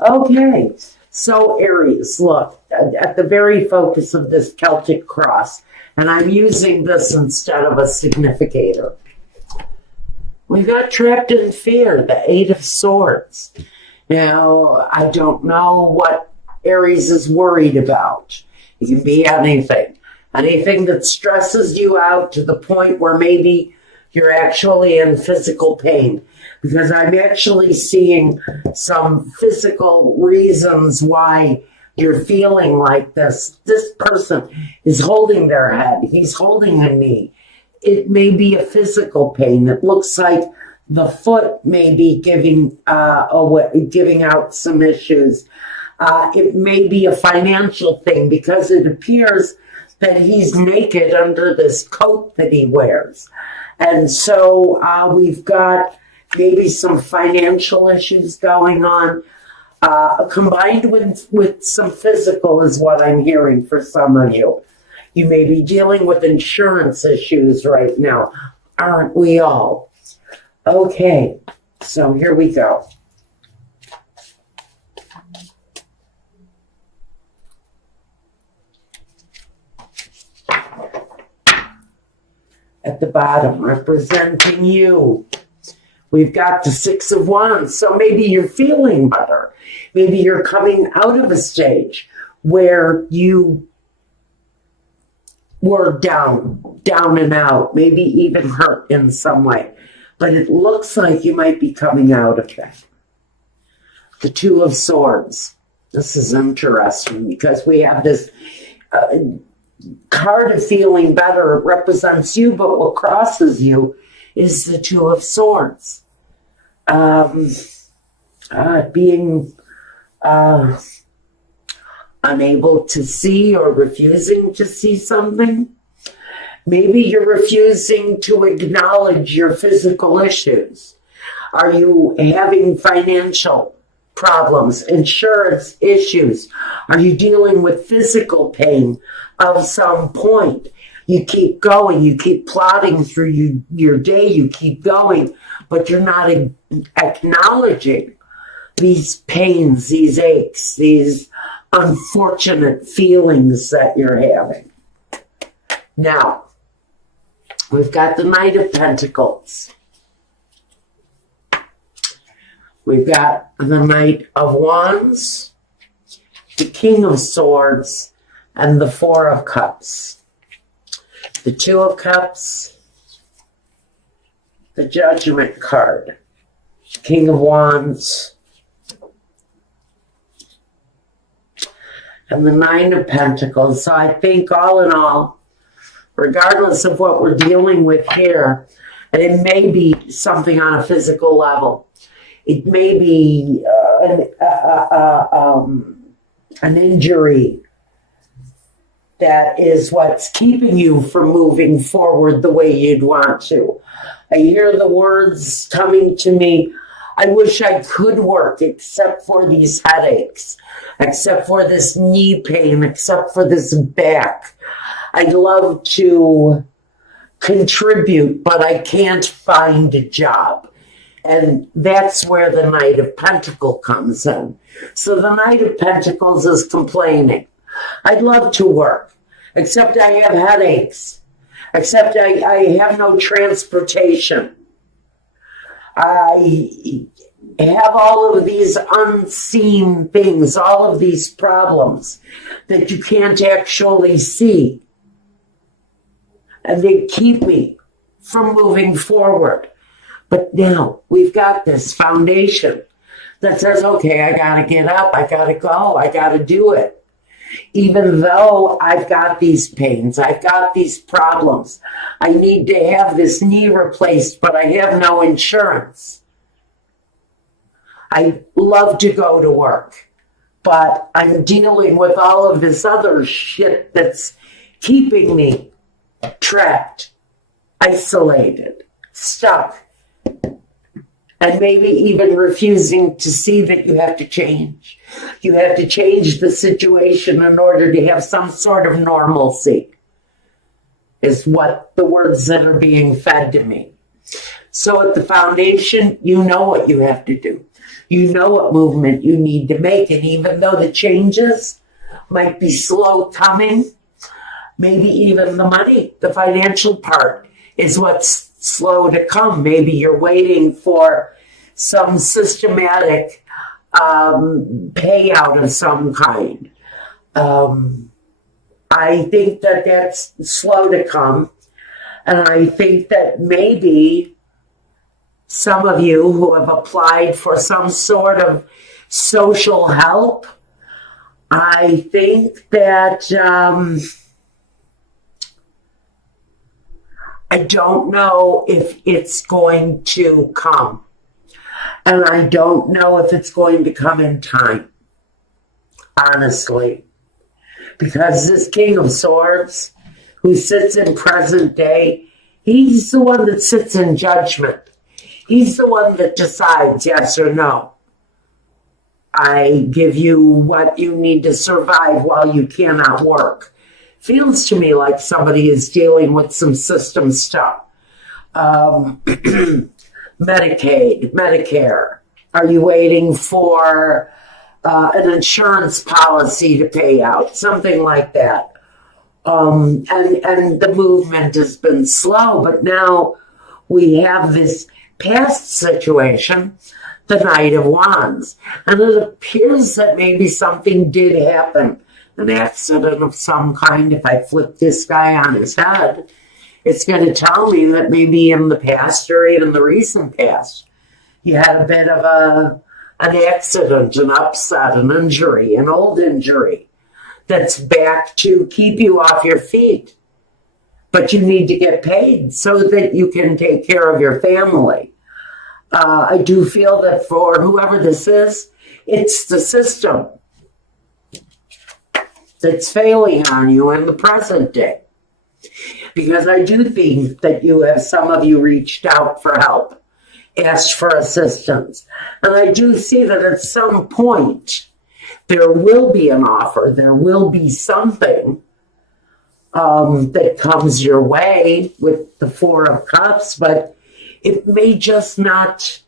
Okay, so Aries, look, at the very focus of this Celtic cross, and I'm using this instead of a significator. We got trapped in fear, the Eight of Swords. Now, I don't know what Aries is worried about. It can be anything. Anything that stresses you out to the point where maybe you're actually in physical pain. Because I'm actually seeing some physical reasons why you're feeling like this. This person is holding their head. He's holding a knee. It may be a physical pain. It looks like the foot may be giving out some issues. It may be a financial thing because it appears that he's naked under this coat that he wears. And so we've got maybe some financial issues going on, combined with some physical is what I'm hearing for some of you. You may be dealing with insurance issues right now. Aren't we all? Okay, so here we go. At the bottom, representing you, we've got the Six of Wands. So maybe you're feeling better. Maybe you're coming out of a stage where you were down and out, maybe even hurt in some way. But it looks like you might be coming out of that. The Two of Swords. This is interesting because we have this card of feeling better. It represents you, but what crosses you is the Two of Swords. Being unable to see or refusing to see something. Maybe you're refusing to acknowledge your physical issues. Are you having financial problems, insurance issues? Are you dealing with physical pain of some point? You keep going, you keep plodding through your day, you keep going, but you're not acknowledging these pains, these aches, these unfortunate feelings that you're having. Now, we've got the Knight of Pentacles. We've got the Knight of Wands, the King of Swords, and the Four of Cups. The Two of Cups, the Judgment card, King of Wands, and the Nine of Pentacles. So I think all in all, regardless of what we're dealing with here, and it may be something on a physical level, it may be an injury that is what's keeping you from moving forward the way you'd want to. I hear the words coming to me, I wish I could work except for these headaches, except for this knee pain, except for this back. I'd love to contribute, but I can't find a job. And that's where the Knight of Pentacles comes in. So the Knight of Pentacles is complaining. I'd love to work, except I have headaches, except I have no transportation. I have all of these unseen things, all of these problems that you can't actually see. And they keep me from moving forward. But now we've got this foundation that says, okay, I got to get up, I got to go, I got to do it. Even though I've got these pains, I've got these problems, I need to have this knee replaced, but I have no insurance. I love to go to work, but I'm dealing with all of this other shit that's keeping me trapped, isolated, stuck. And maybe even refusing to see that you have to change. You have to change the situation in order to have some sort of normalcy, is what the words that are being fed to me. So at the foundation, you know what you have to do. You know what movement you need to make. And even though the changes might be slow coming, maybe even the money, the financial part is what's slow to come. Maybe you're waiting for some systematic payout of some kind. I think that that's slow to come. And I think that maybe some of you who have applied for some sort of social help, I think that I don't know if it's going to come. And I don't know if it's going to come in time, honestly. Because this King of Swords, who sits in present day, he's the one that sits in judgment. He's the one that decides yes or no. I give you what you need to survive while you cannot work. Feels to me like somebody is dealing with some system stuff. Medicaid, Medicare. Are you waiting for an insurance policy to pay out? Something like that. And the movement has been slow, but now we have this past situation, the Knight of Wands. And it appears that maybe something did happen, an accident of some kind. If I flip this guy on his head, it's going to tell me that maybe in the past or even the recent past, you had a bit of an accident, an upset, an injury, an old injury that's back to keep you off your feet. But you need to get paid so that you can take care of your family. I do feel that for whoever this is, it's the system that's failing on you in the present day. Because I do think that some of you reached out for help, asked for assistance. And I do see that at some point, there will be an offer, there will be something that comes your way with the Four of Cups, but it may just not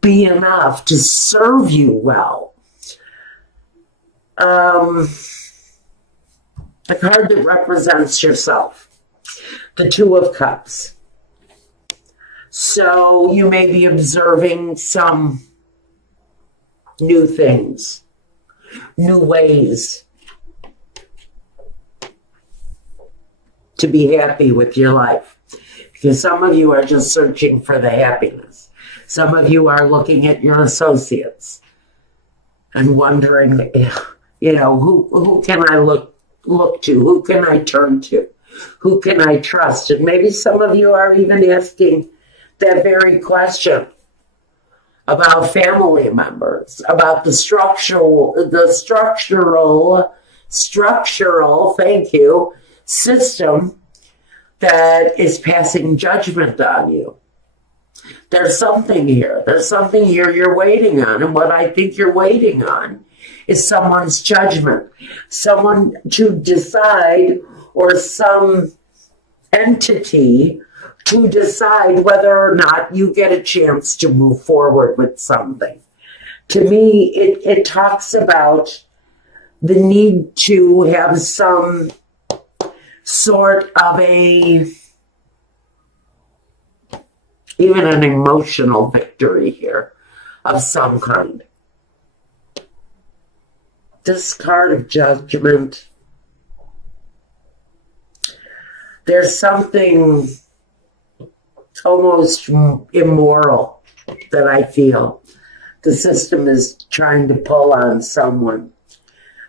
be enough to serve you well. The card that represents yourself, the Two of Cups. So you may be observing some new things, new ways to be happy with your life. Because some of you are just searching for the happiness. Some of you are looking at your associates and wondering, who can I look to? Who can I turn to? Who can I trust? And maybe some of you are even asking that very question about family members, about the structural, thank you, system that is passing judgment on you. There's something here. There's something here you're waiting on. And what I think you're waiting on is someone's judgment. Someone to decide, or some entity to decide whether or not you get a chance to move forward with something. To me, it talks about the need to have some sort of even an emotional victory here of some kind. This card of Judgment, there's something almost immoral that I feel the system is trying to pull on someone.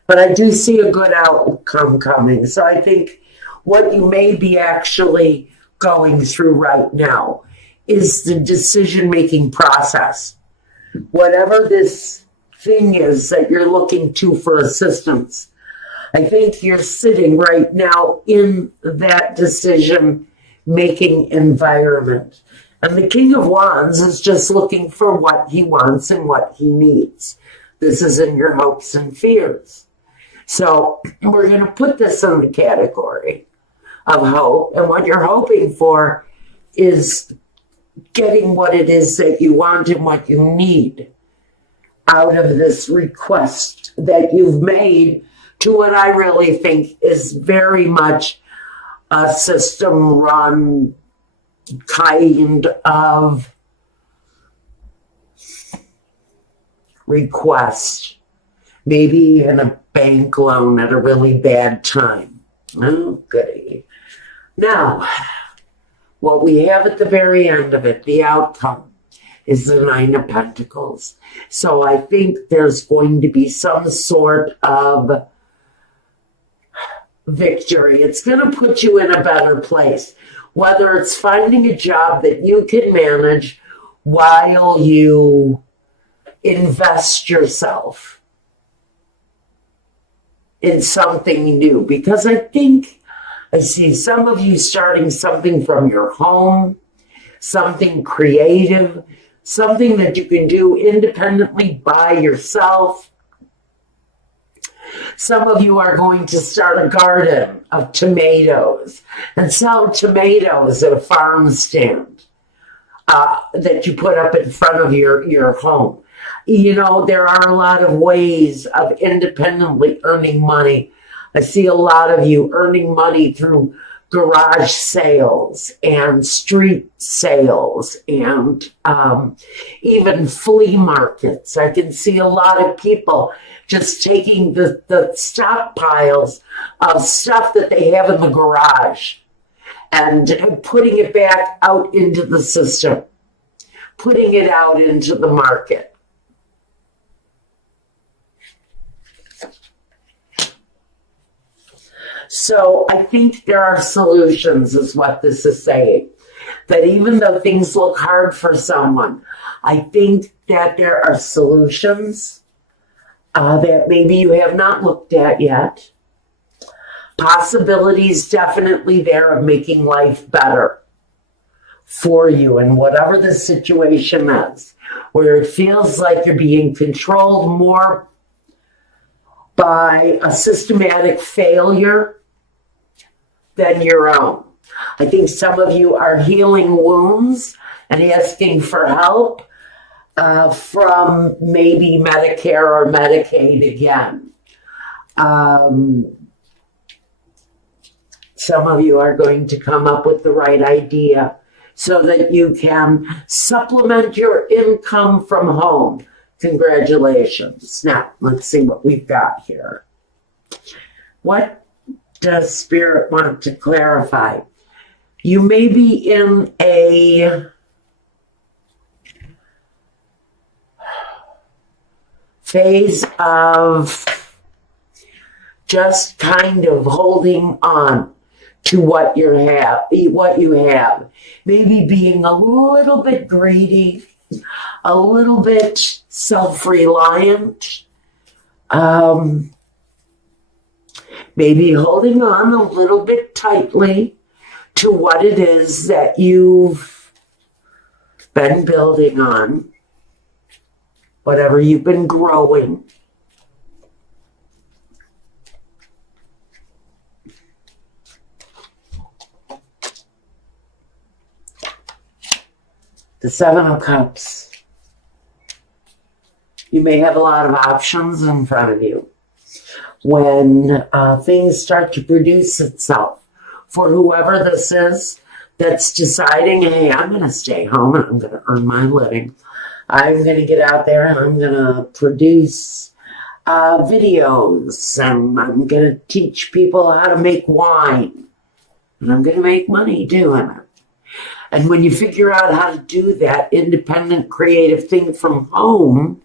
But I do see a good outcome coming. So I think what you may be actually going through right now is the decision-making process. Whatever this thing is that you're looking to for assistance, I think you're sitting right now in that decision-making environment. And the King of Wands is just looking for what he wants and what he needs. This is in your hopes and fears. So we're going to put this in the category of hope. And what you're hoping for is getting what it is that you want and what you need. out of this request that you've made to what I really think is very much a system-run kind of request. Maybe even a bank loan at a really bad time. Oh, goody. Now, what we have at the very end of it, the outcome, is the Nine of Pentacles. So I think there's going to be some sort of victory. It's going to put you in a better place. Whether it's finding a job that you can manage while you invest yourself in something new. Because I think I see some of you starting something from your home, something creative, something that you can do independently by yourself. Some of you are going to start a garden of tomatoes and sell tomatoes at a farm stand that you put up in front of your home. You know, there are a lot of ways of independently earning money. I see a lot of you earning money through garage sales and street sales and even flea markets. I can see a lot of people just taking the stockpiles of stuff that they have in the garage and putting it back out into the system, putting it out into the market. So I think there are solutions, is what this is saying. That even though things look hard for someone, I think that there are solutions that maybe you have not looked at yet. Possibilities definitely there of making life better for you in whatever the situation is, where it feels like you're being controlled more by a systematic failure than your own. I think some of you are healing wounds and asking for help from maybe Medicare or Medicaid again. Some of you are going to come up with the right idea so that you can supplement your income from home. Congratulations. Now, let's see what we've got here. What does Spirit want to clarify? You may be in a phase of just kind of holding on to what you have. Maybe being a little bit greedy, a little bit self-reliant, maybe holding on a little bit tightly to what it is that you've been building on, whatever you've been growing. The Seven of Cups. You may have a lot of options in front of you when things start to produce itself. For whoever this is that's deciding, hey, I'm going to stay home and I'm going to earn my living. I'm going to get out there and I'm going to produce videos and I'm going to teach people how to make wine. And I'm going to make money doing it. And when you figure out how to do that independent creative thing from home,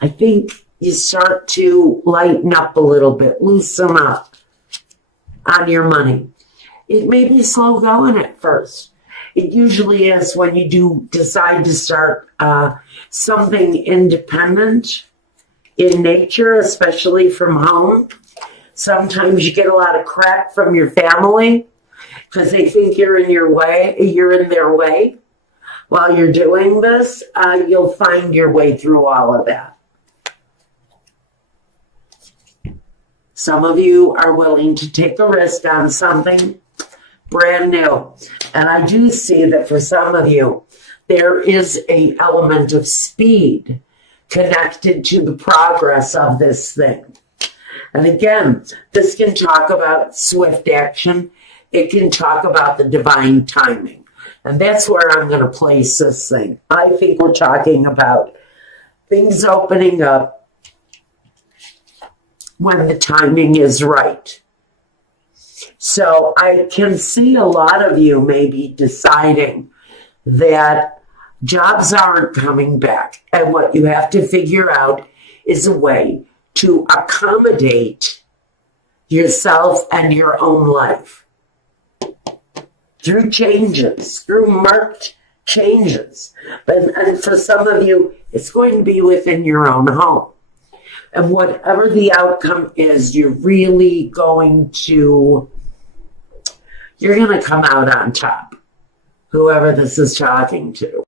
I think you start to lighten up a little bit, loosen up on your money. It may be slow going at first. It usually is when you do decide to start something independent in nature, especially from home. Sometimes you get a lot of crap from your family because they think you're in their way. While you're doing this, you'll find your way through all of that. Some of you are willing to take a risk on something brand new. And I do see that for some of you, there is an element of speed connected to the progress of this thing. And again, this can talk about swift action. It can talk about the divine timing. And that's where I'm going to place this thing. I think we're talking about things opening up when the timing is right. So I can see a lot of you maybe deciding that jobs aren't coming back. And what you have to figure out is a way to accommodate yourself and your own life through changes, through marked changes. And for some of you, it's going to be within your own home. And whatever the outcome is, you're going to come out on top, whoever this is talking to.